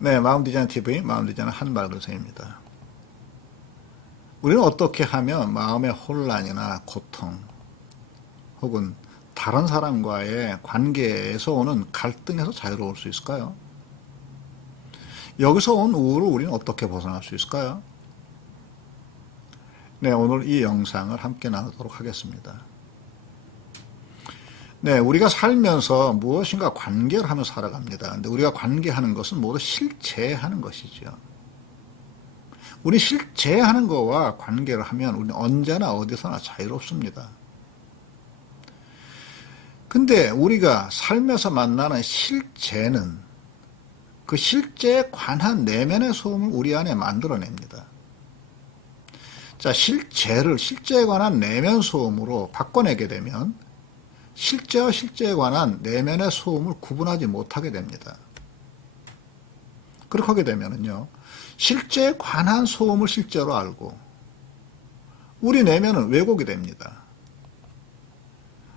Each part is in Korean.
네, 마음디자인TV, 마음디자인 한말근성입니다. 우리는 어떻게 하면 마음의 혼란이나 고통, 혹은 다른 사람과의 관계에서 오는 갈등에서 자유로울 수 있을까요? 여기서 온 우울을 우리는 어떻게 벗어날 수 있을까요? 네, 오늘 이 영상을 함께 나누도록 하겠습니다. 네, 우리가 살면서 무엇인가 관계를 하며 살아갑니다. 근데 우리가 관계하는 것은 모두 실제하는 것이죠. 우리 실제하는 것과 관계를 하면 우리는 언제나 어디서나 자유롭습니다. 근데 우리가 살면서 만나는 실제는 그 실제에 관한 내면의 소음을 우리 안에 만들어냅니다. 자, 실제에 관한 내면 소음으로 바꿔내게 되면 실제와 실제에 관한 내면의 소음을 구분하지 못하게 됩니다. 그렇게 하게 되면요, 실제에 관한 소음을 실제로 알고 우리 내면은 왜곡이 됩니다.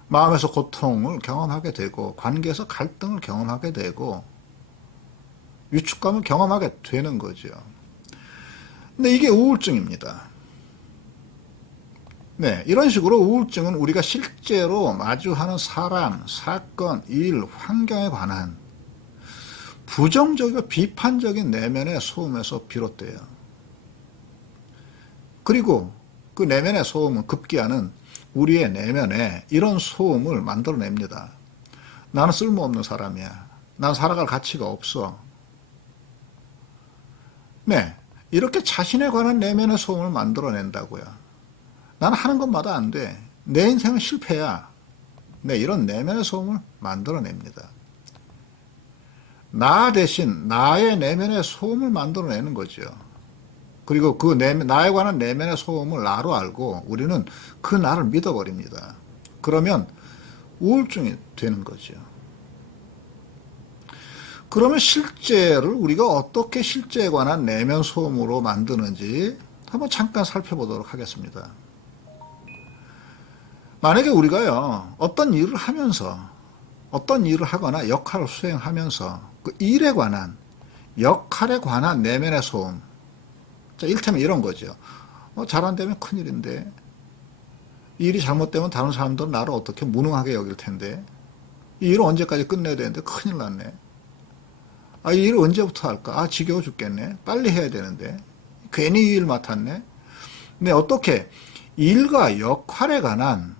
마음에서 고통을 경험하게 되고 관계에서 갈등을 경험하게 되고 위축감을 경험하게 되는 거죠. 근데 이게 우울증입니다. 네, 이런 식으로 우울증은 우리가 실제로 마주하는 사람, 사건, 일, 환경에 관한 부정적이고 비판적인 내면의 소음에서 비롯돼요. 그리고 그 내면의 소음은 급기야는 우리의 내면에 이런 소음을 만들어냅니다. 나는 쓸모없는 사람이야. 난 살아갈 가치가 없어. 네, 이렇게 자신에 관한 내면의 소음을 만들어낸다고요. 나는 하는 것마다 안 돼. 내 인생은 실패야. 네, 이런 내면의 소음을 만들어냅니다. 나 대신 나의 내면의 소음을 만들어내는 거죠. 그리고 그 나에 관한 내면의 소음을 나로 알고 우리는 그 나를 믿어버립니다. 그러면 우울증이 되는 거죠. 그러면 실제를 우리가 어떻게 실제에 관한 내면 소음으로 만드는지 한번 잠깐 살펴보도록 하겠습니다. 만약에 우리가요, 어떤 일을 하거나 역할을 수행하면서 그 일에 관한, 역할에 관한 내면의 소음, 자, 이를테면 이런 거죠. 잘 안 되면 큰일인데, 이 일이 잘못되면 다른 사람들은 나를 어떻게 무능하게 여길 텐데, 이 일을 언제까지 끝내야 되는데 큰일 났네. 아, 이 일을 언제부터 할까? 아, 지겨워 죽겠네. 빨리 해야 되는데, 괜히 이 일 맡았네. 근데 어떻게 일과 역할에 관한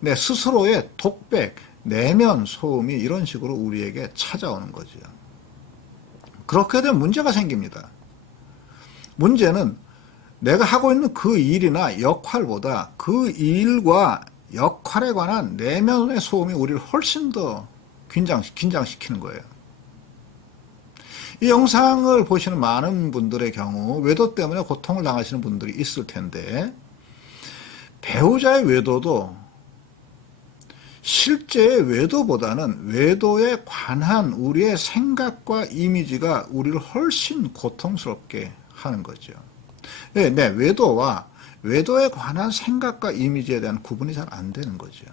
내 스스로의 독백, 내면 소음이 이런 식으로 우리에게 찾아오는 거죠. 그렇게 되면 문제가 생깁니다. 문제는 내가 하고 있는 그 일이나 역할보다 그 일과 역할에 관한 내면의 소음이 우리를 훨씬 더 긴장시키는 거예요. 이 영상을 보시는 많은 분들의 경우 외도 때문에 고통을 당하시는 분들이 있을 텐데, 배우자의 외도도 실제의 외도보다는 외도에 관한 우리의 생각과 이미지가 우리를 훨씬 고통스럽게 하는 거죠. 네, 외도에 관한 생각과 이미지에 대한 구분이 잘 안 되는 거죠.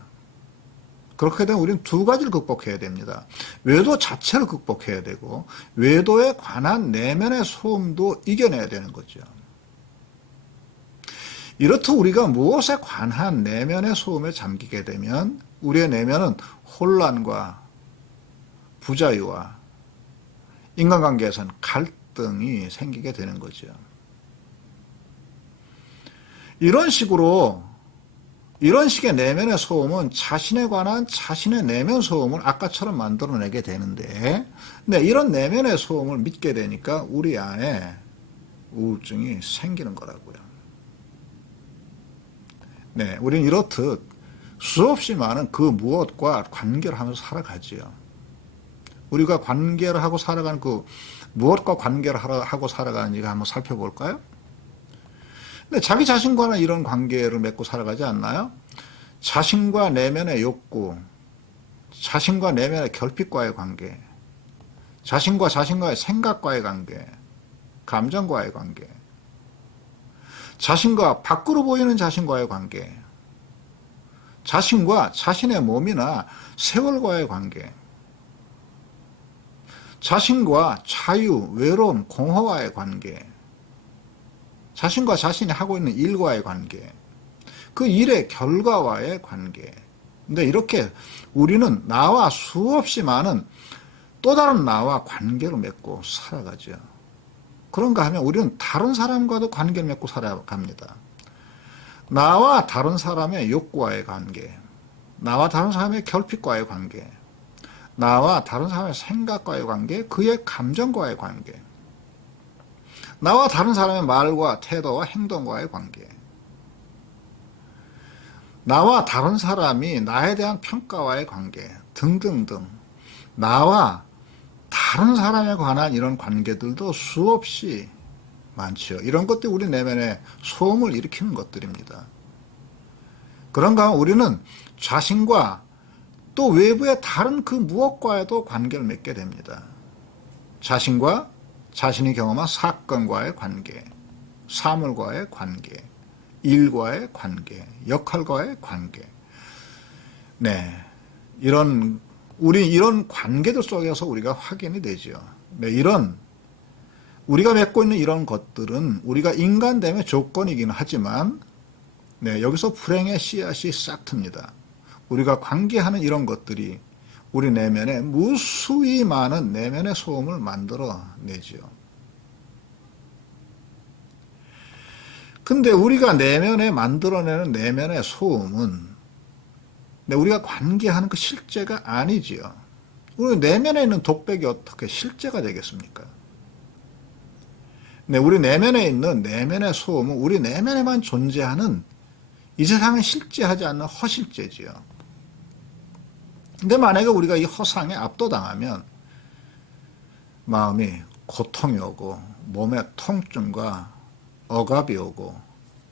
그렇게 되면 우리는 두 가지를 극복해야 됩니다. 외도 자체를 극복해야 되고 외도에 관한 내면의 소음도 이겨내야 되는 거죠. 이렇듯 우리가 무엇에 관한 내면의 소음에 잠기게 되면 우리의 내면은 혼란과 부자유와 인간관계에서는 갈등이 생기게 되는 거죠. 이런 식의 내면의 소음은 자신에 관한 자신의 내면 소음을 아까처럼 만들어내게 되는데, 네, 이런 내면의 소음을 믿게 되니까 우리 안에 우울증이 생기는 거라고요. 네, 우리는 이렇듯 수없이 많은 그 무엇과 관계를 하면서 살아가지요. 우리가 관계를 하고 살아가는 그 무엇과 관계를 하고 살아가는지가 한번 살펴볼까요? 근데 자기 자신과는 이런 관계를 맺고 살아가지 않나요? 자신과 내면의 욕구, 자신과 내면의 결핍과의 관계, 자신과의 생각과의 관계, 감정과의 관계, 자신과 밖으로 보이는 자신과의 관계, 자신과 자신의 몸이나 세월과의 관계, 자신과 자유, 외로움, 공허와의 관계, 자신과 자신이 하고 있는 일과의 관계, 그 일의 결과와의 관계. 근데 이렇게 우리는 나와 수없이 많은 또 다른 나와 관계를 맺고 살아가죠. 그런가 하면 우리는 다른 사람과도 관계를 맺고 살아갑니다. 나와 다른 사람의 욕구와의 관계, 나와 다른 사람의 결핍과의 관계, 나와 다른 사람의 생각과의 관계, 그의 감정과의 관계, 나와 다른 사람의 말과 태도와 행동과의 관계, 나와 다른 사람이 나에 대한 평가와의 관계 등등등, 나와 다른 사람에 관한 이런 관계들도 수없이 많죠. 이런 것들이 우리 내면에 소음을 일으키는 것들입니다. 그런가 하면 우리는 자신과 또 외부의 다른 그 무엇과에도 관계를 맺게 됩니다. 자신과 자신이 경험한 사건과의 관계, 사물과의 관계, 일과의 관계, 역할과의 관계. 네. 우리 이런 관계들 속에서 우리가 확인이 되죠. 네. 우리가 맺고 있는 이런 것들은 우리가 인간됨의 조건이긴 하지만, 네. 여기서 불행의 씨앗이 싹 틉니다. 우리가 관계하는 이런 것들이 우리 내면에 무수히 많은 내면의 소음을 만들어내죠. 근데 우리가 내면에 만들어내는 내면의 소음은 우리가 관계하는 그 실제가 아니지요. 우리 내면에 있는 독백이 어떻게 실제가 되겠습니까? 우리 내면에 있는 내면의 소음은 우리 내면에만 존재하는 이 세상에 실제하지 않는 허실제지요. 근데 만약에 우리가 이 허상에 압도당하면 마음이 고통이 오고 몸에 통증과 억압이 오고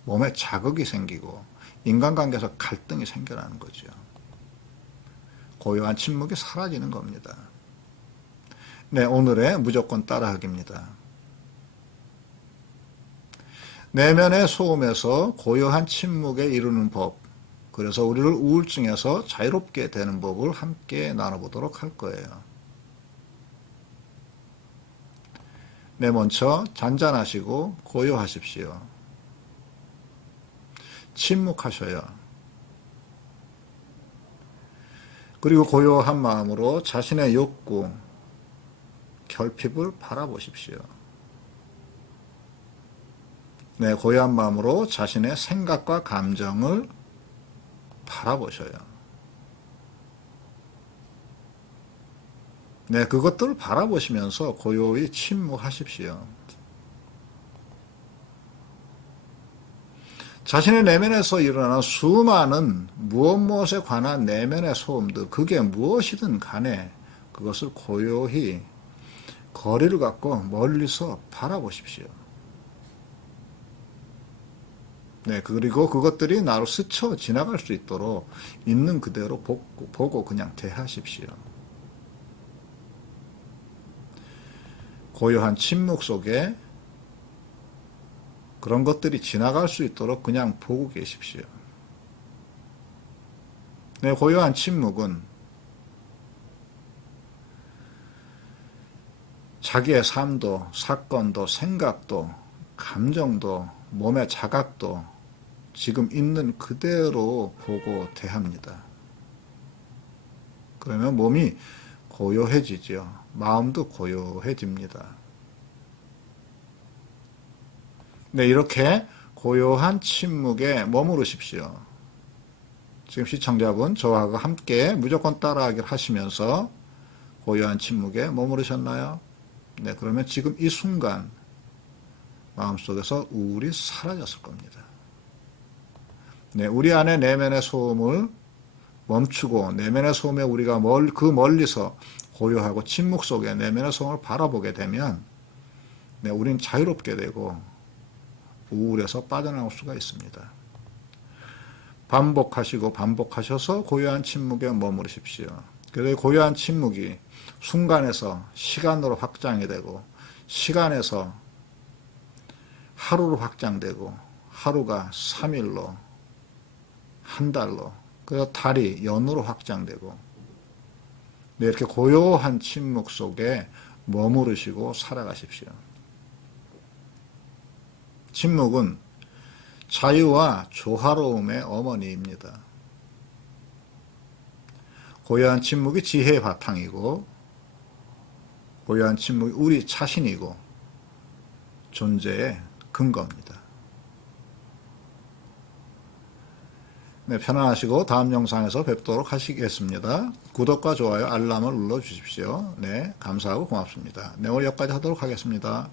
몸에 자극이 생기고 인간관계에서 갈등이 생겨나는 거죠. 고요한 침묵이 사라지는 겁니다. 네, 오늘의 무조건 따라하기입니다. 내면의 소음에서 고요한 침묵에 이르는 법, 그래서 우리를 우울증에서 자유롭게 되는 법을 함께 나눠보도록 할 거예요. 네, 먼저 잔잔하시고 고요하십시오. 침묵하셔요. 그리고 고요한 마음으로 자신의 욕구, 결핍을 바라보십시오. 네, 고요한 마음으로 자신의 생각과 감정을 바라보셔요. 네, 그것들을 바라보시면서 고요히 침묵하십시오. 자신의 내면에서 일어나는 수많은 무엇에 관한 내면의 소음들, 그게 무엇이든 간에 그것을 고요히 거리를 갖고 멀리서 바라보십시오. 네, 그리고 그것들이 나로 스쳐 지나갈 수 있도록 있는 그대로 보고 그냥 대하십시오. 고요한 침묵 속에 그런 것들이 지나갈 수 있도록 그냥 보고 계십시오. 네, 고요한 침묵은 자기의 삶도, 사건도, 생각도, 감정도, 몸의 자각도 지금 있는 그대로 보고 대합니다. 그러면 몸이 고요해지죠. 마음도 고요해집니다. 네, 이렇게 고요한 침묵에 머무르십시오. 지금 시청자분 저와 함께 무조건 따라하기를 하시면서 고요한 침묵에 머무르셨나요? 네, 그러면 지금 이 순간 마음속에서 우울이 사라졌을 겁니다. 네, 우리 안에 내면의 소음을 멈추고 내면의 소음에 우리가 그 멀리서 고요하고 침묵 속에 내면의 소음을 바라보게 되면 네, 우리는 자유롭게 되고 우울에서 빠져나올 수가 있습니다. 반복하시고 반복하셔서 고요한 침묵에 머무르십시오. 그래서 고요한 침묵이 순간에서 시간으로 확장이 되고 시간에서 하루로 확장되고 하루가 3일로 한 달로 그래서 달이 연으로 확장되고 네, 이렇게 고요한 침묵 속에 머무르시고 살아가십시오. 침묵은 자유와 조화로움의 어머니입니다. 고요한 침묵이 지혜의 바탕이고 고요한 침묵이 우리 자신이고 존재의 근거입니다. 네, 편안하시고 다음 영상에서 뵙도록 하시겠습니다. 구독과 좋아요, 알람을 눌러주십시오. 네, 감사하고 고맙습니다. 네, 오늘 여기까지 하도록 하겠습니다.